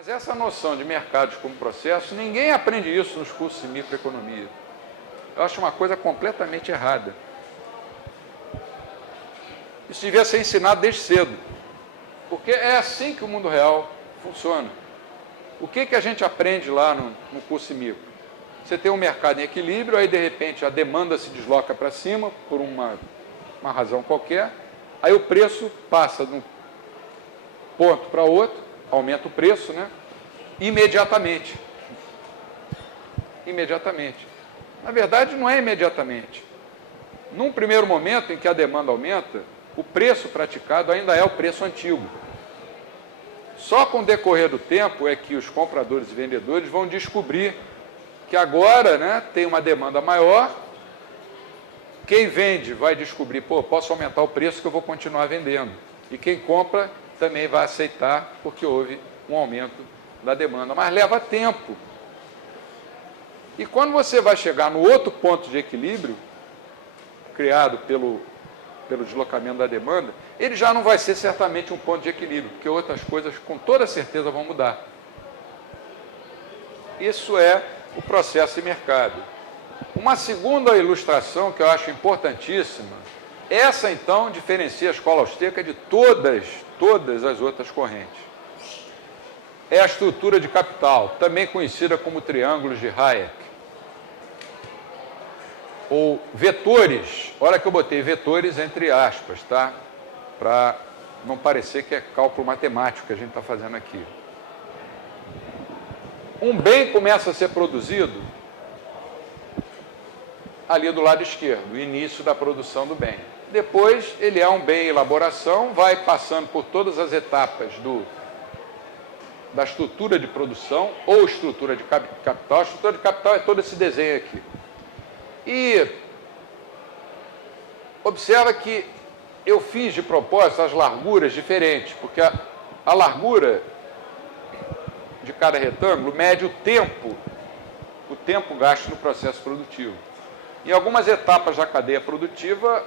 Mas essa noção de mercados como processo, ninguém aprende isso nos cursos de microeconomia. Eu acho uma coisa completamente errada. Isso devia ser ensinado desde cedo, porque é assim que o mundo real funciona. O que a gente aprende lá no curso micro? Você tem um mercado em equilíbrio, aí de repente a demanda se desloca para cima por uma razão qualquer, aí o preço passa de um ponto para outro, aumenta o preço, né? Imediatamente. Imediatamente. Na verdade, não é imediatamente. Num primeiro momento em que a demanda aumenta, o preço praticado ainda é o preço antigo. Só com o decorrer do tempo é que os compradores e vendedores vão descobrir que agora, né, tem uma demanda maior. Quem vende vai descobrir, pô, posso aumentar o preço que eu vou continuar vendendo. E quem compra também vai aceitar, porque houve um aumento da demanda. Mas leva tempo. E quando você vai chegar no outro ponto de equilíbrio, criado pelo deslocamento da demanda, ele já não vai ser certamente um ponto de equilíbrio, porque outras coisas com toda certeza vão mudar. Isso é o processo de mercado. Uma segunda ilustração que eu acho importantíssima, essa então diferencia a escola austríaca de todas as outras correntes. É a estrutura de capital, também conhecida como triângulos de Hayek. Ou vetores, olha que eu botei vetores entre aspas, tá? Para não parecer que é cálculo matemático que a gente está fazendo aqui. Um bem começa a ser produzido ali do lado esquerdo, o início da produção do bem. Depois, ele é um bem em elaboração, vai passando por todas as etapas da estrutura de produção ou estrutura de capital. A estrutura de capital é todo esse desenho aqui. E observa que eu fiz de propósito as larguras diferentes, porque a largura de cada retângulo mede o tempo gasto no processo produtivo. Em algumas etapas da cadeia produtiva,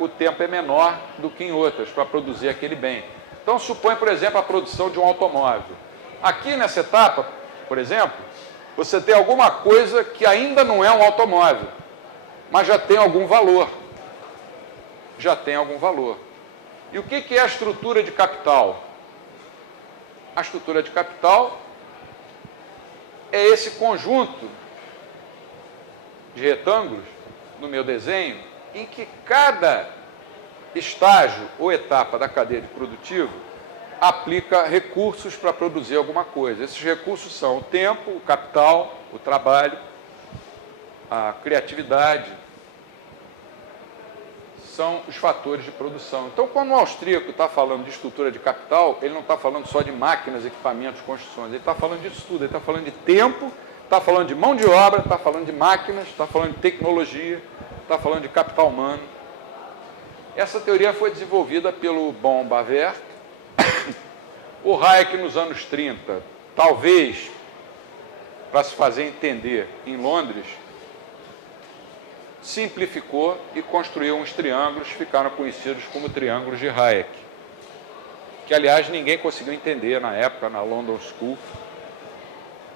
o tempo é menor do que em outras para produzir aquele bem. Então, supõe, por exemplo, a produção de um automóvel. Aqui nessa etapa, por exemplo, você tem alguma coisa que ainda não é um automóvel, mas já tem algum valor. Já tem algum valor. E o que é a estrutura de capital? A estrutura de capital é esse conjunto de retângulos no meu desenho, em que cada estágio ou etapa da cadeia de produtivo aplica recursos para produzir alguma coisa. Esses recursos são o tempo, o capital, o trabalho, a criatividade, são os fatores de produção. Então, quando o austríaco está falando de estrutura de capital, ele não está falando só de máquinas, equipamentos, construções, ele está falando disso tudo, ele está falando de tempo, está falando de mão de obra, está falando de máquinas, está falando de tecnologia, está falando de capital humano. Essa teoria foi desenvolvida pelo von Baver. O Hayek, nos anos 30, talvez, para se fazer entender em Londres, simplificou e construiu uns triângulos que ficaram conhecidos como triângulos de Hayek, que, aliás, ninguém conseguiu entender na época, na London School.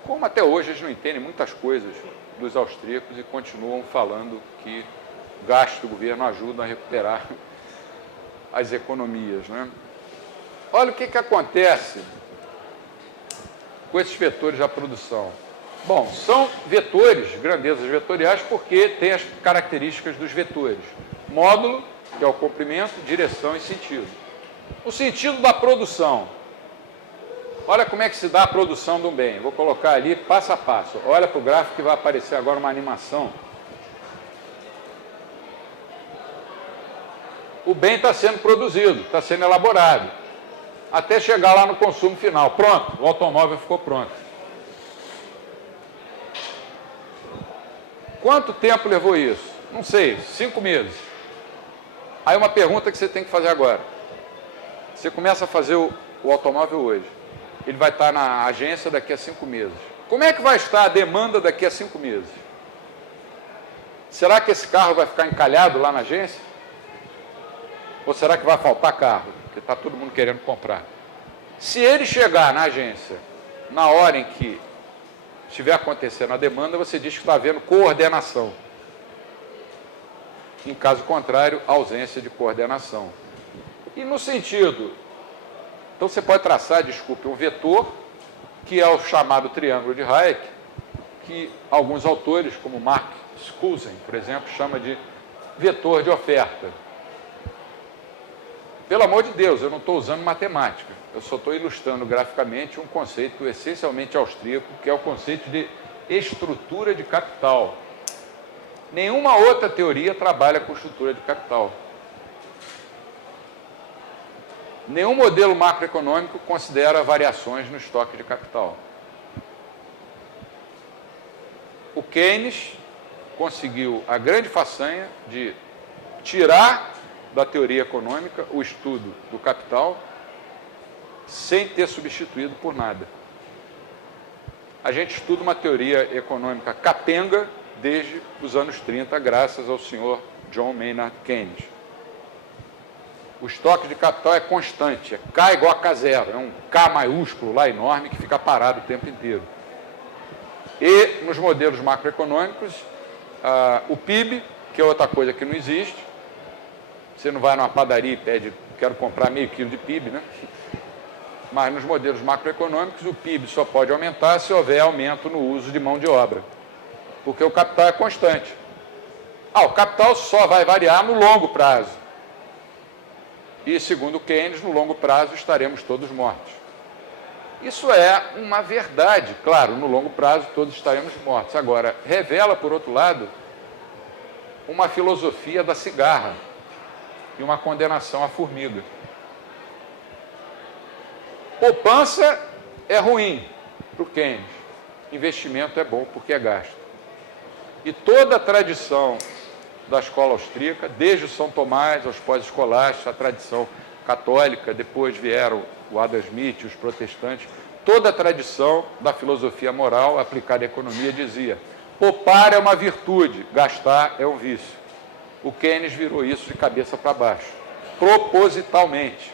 Como até hoje eles não entendem muitas coisas dos austríacos e continuam falando que o gasto do governo ajuda a recuperar as economias, né? Olha o que acontece com esses vetores da produção. Bom, são vetores, grandezas vetoriais, porque tem as características dos vetores. Módulo, que é o comprimento, direção e sentido. O sentido da produção. Olha como é que se dá a produção de um bem. Vou colocar ali passo a passo. Olha para o gráfico que vai aparecer agora uma animação. O bem está sendo produzido, está sendo elaborado, até chegar lá no consumo final. Pronto, o automóvel ficou pronto. Quanto tempo levou isso? Não sei, 5 meses. Aí uma pergunta que você tem que fazer agora. Você começa a fazer o automóvel hoje. Ele vai estar na agência daqui a 5 meses. Como é que vai estar a demanda daqui a 5 meses? Será que esse carro vai ficar encalhado lá na agência? Ou será que vai faltar carro? Porque está todo mundo querendo comprar. Se ele chegar na agência na hora em que estiver acontecendo a demanda, você diz que está havendo coordenação. Em caso contrário, ausência de coordenação. E no sentido, então você pode traçar, desculpe, um vetor, que é o chamado triângulo de Hayek, que alguns autores, como Mark Scusen, por exemplo, chama de vetor de oferta. Pelo amor de Deus, eu não estou usando matemática, eu só estou ilustrando graficamente um conceito essencialmente austríaco, que é o conceito de estrutura de capital. Nenhuma outra teoria trabalha com estrutura de capital. Nenhum modelo macroeconômico considera variações no estoque de capital. O Keynes conseguiu a grande façanha de tirar da teoria econômica o estudo do capital sem ter substituído por nada. A gente estuda uma teoria econômica capenga desde os anos 30, graças ao senhor John Maynard Keynes. O estoque de capital é constante, é K igual a K0, é um K maiúsculo lá enorme que fica parado o tempo inteiro. E nos modelos macroeconômicos, o PIB, que é outra coisa que não existe, você não vai numa padaria e pede, quero comprar meio quilo de PIB, né? Mas nos modelos macroeconômicos, o PIB só pode aumentar se houver aumento no uso de mão de obra, porque o capital é constante. O capital só vai variar no longo prazo. E, segundo Keynes, no longo prazo estaremos todos mortos. Isso é uma verdade, claro, no longo prazo todos estaremos mortos. Agora, revela, por outro lado, uma filosofia da cigarra e uma condenação à formiga. Poupança é ruim para o Keynes, investimento é bom porque é gasto. E toda a tradição da escola austríaca, desde o São Tomás aos pós-escolares, a tradição católica, depois vieram o Adam Smith, os protestantes, toda a tradição da filosofia moral aplicada à economia dizia: poupar é uma virtude, gastar é um vício. O Keynes virou isso de cabeça para baixo, propositalmente,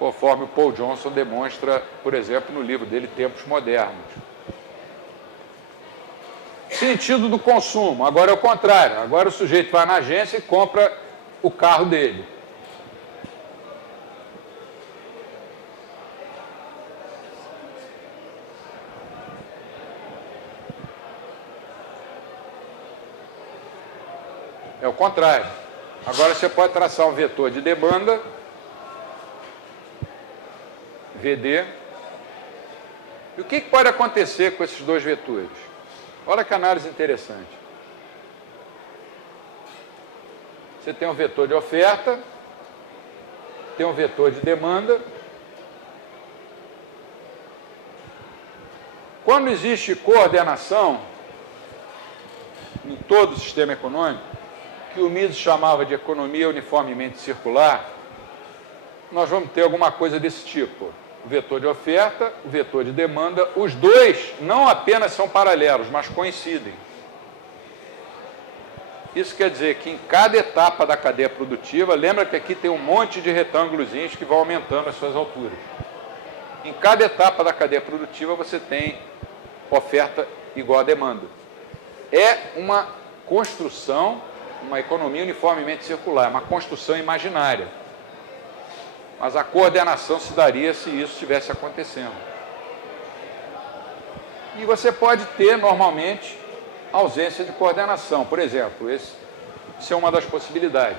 conforme o Paul Johnson demonstra, por exemplo, no livro dele, Tempos Modernos. Sentido do consumo, agora é o contrário. Agora o sujeito vai na agência e compra o carro dele. É o contrário. Agora você pode traçar um vetor de demanda, VD. E o que pode acontecer com esses dois vetores? Olha que análise interessante. Você tem um vetor de oferta, tem um vetor de demanda. Quando existe coordenação em todo o sistema econômico, que o Mises chamava de economia uniformemente circular, nós vamos ter alguma coisa desse tipo. O vetor de oferta, o vetor de demanda, os dois não apenas são paralelos, mas coincidem. Isso quer dizer que em cada etapa da cadeia produtiva, lembra que aqui tem um monte de retângulozinhos que vão aumentando as suas alturas. Em cada etapa da cadeia produtiva você tem oferta igual a demanda. É uma construção, uma economia uniformemente circular, uma construção imaginária. Mas a coordenação se daria se isso estivesse acontecendo. E você pode ter, normalmente, ausência de coordenação. Por exemplo, isso é uma das possibilidades.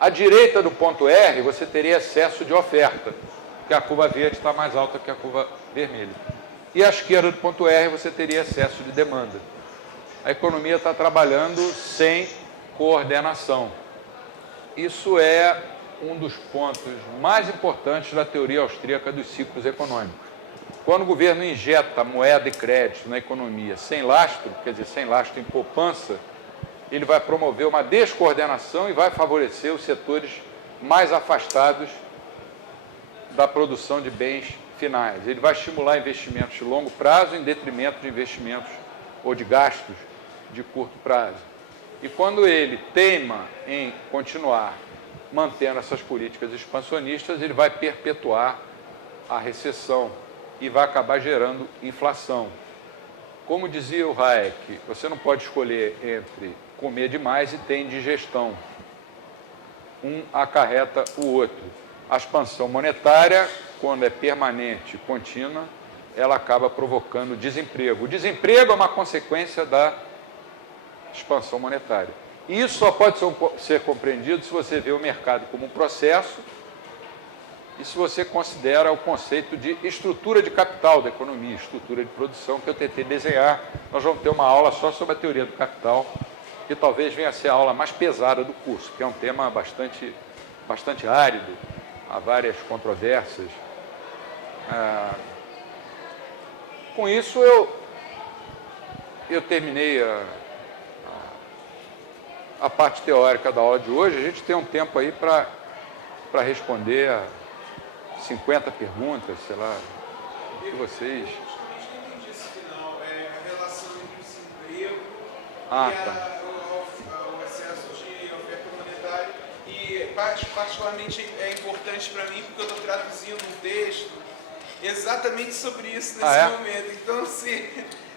À direita do ponto R, você teria excesso de oferta, porque a curva verde está mais alta que a curva vermelha. E à esquerda do ponto R, você teria excesso de demanda. A economia está trabalhando sem coordenação. Isso é um dos pontos mais importantes da teoria austríaca dos ciclos econômicos. Quando o governo injeta moeda e crédito na economia sem lastro, quer dizer, sem lastro em poupança, ele vai promover uma descoordenação e vai favorecer os setores mais afastados da produção de bens finais. Ele vai estimular investimentos de longo prazo em detrimento de investimentos ou de gastos de curto prazo. E quando ele teima em continuar mantendo essas políticas expansionistas, ele vai perpetuar a recessão e vai acabar gerando inflação. Como dizia o Hayek, você não pode escolher entre comer demais e ter indigestão. Um acarreta o outro. A expansão monetária, quando é permanente e contínua, ela acaba provocando desemprego. O desemprego é uma consequência da expansão monetária. E isso só pode ser compreendido se você vê o mercado como um processo e se você considera o conceito de estrutura de capital da economia, estrutura de produção, que eu tentei desenhar. Nós vamos ter uma aula só sobre a teoria do capital, que talvez venha a ser a aula mais pesada do curso, que é um tema bastante árido, há várias controvérsias. Com isso, eu terminei a parte teórica da aula de hoje. A gente tem um tempo aí para responder a 50 perguntas, sei lá, o que vocês... Justamente não entendi esse final, a relação entre o desemprego e o excesso de oferta monetária, e particularmente é importante para mim, porque eu estou traduzindo um texto exatamente sobre isso nesse momento. Então, se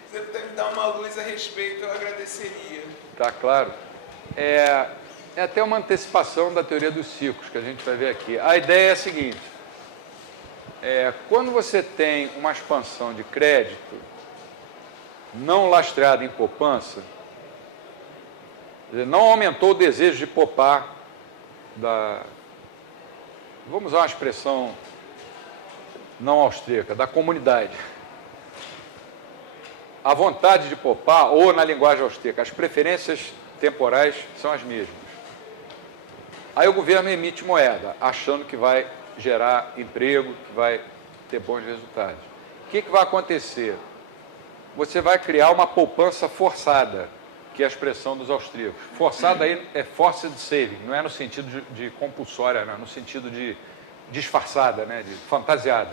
você puder me dar uma luz a respeito, eu agradeceria. Tá, claro. É até uma antecipação da teoria dos ciclos, que a gente vai ver aqui. A ideia é a seguinte: quando você tem uma expansão de crédito não lastreada em poupança, não aumentou o desejo de poupar vamos usar uma expressão não austríaca, da comunidade. A vontade de poupar, ou na linguagem austríaca, as preferências temporais são as mesmas. Aí o governo emite moeda, achando que vai gerar emprego, que vai ter bons resultados. O que vai acontecer? Você vai criar uma poupança forçada, que é a expressão dos austríacos. Forçada aí é forced saving, não é no sentido de compulsória, não, é no sentido de disfarçada, né, de fantasiada.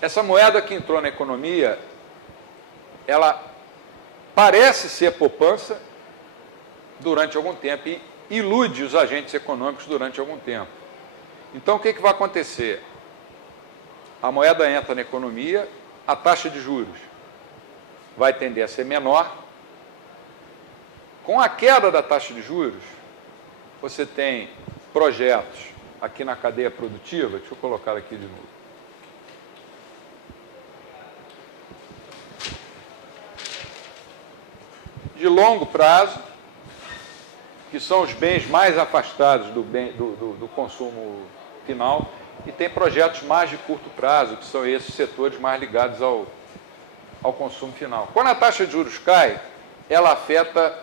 Essa moeda que entrou na economia, ela parece ser poupança durante algum tempo e ilude os agentes econômicos durante algum tempo. Então, o que vai acontecer? A moeda entra na economia, a taxa de juros vai tender a ser menor. Com a queda da taxa de juros, você tem projetos aqui na cadeia produtiva, deixa eu colocar aqui de novo. De longo prazo, que são os bens mais afastados do consumo final, e tem projetos mais de curto prazo, que são esses setores mais ligados ao consumo final. Quando a taxa de juros cai, ela afeta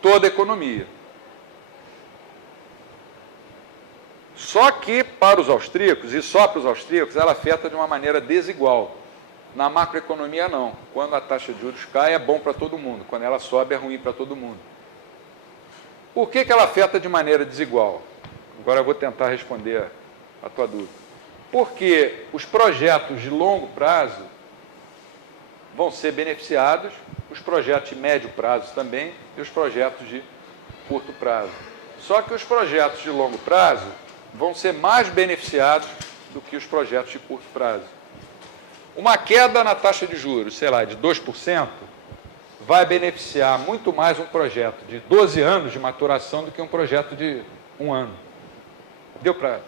toda a economia. Só que, para os austríacos, e só para os austríacos, ela afeta de uma maneira desigual. Na macroeconomia, não. Quando a taxa de juros cai, é bom para todo mundo. Quando ela sobe, é ruim para todo mundo. Por que ela afeta de maneira desigual? Agora eu vou tentar responder a tua dúvida. Porque os projetos de longo prazo vão ser beneficiados, os projetos de médio prazo também, e os projetos de curto prazo. Só que os projetos de longo prazo vão ser mais beneficiados do que os projetos de curto prazo. Uma queda na taxa de juros, sei lá, de 2%, vai beneficiar muito mais um projeto de 12 anos de maturação do que um projeto de 1 ano. Deu para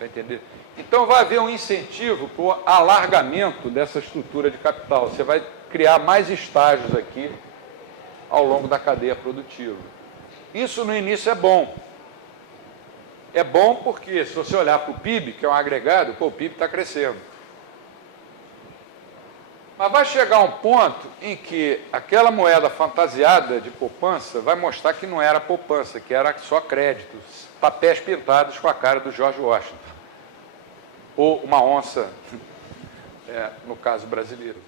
entender? Então, vai haver um incentivo para o alargamento dessa estrutura de capital. Você vai criar mais estágios aqui ao longo da cadeia produtiva. Isso, no início, é bom. É bom porque, se você olhar para o PIB, que é um agregado, o PIB está crescendo. Mas vai chegar um ponto em que aquela moeda fantasiada de poupança vai mostrar que não era poupança, que era só créditos, papéis pintados com a cara do George Washington. Ou uma onça, no caso brasileiro.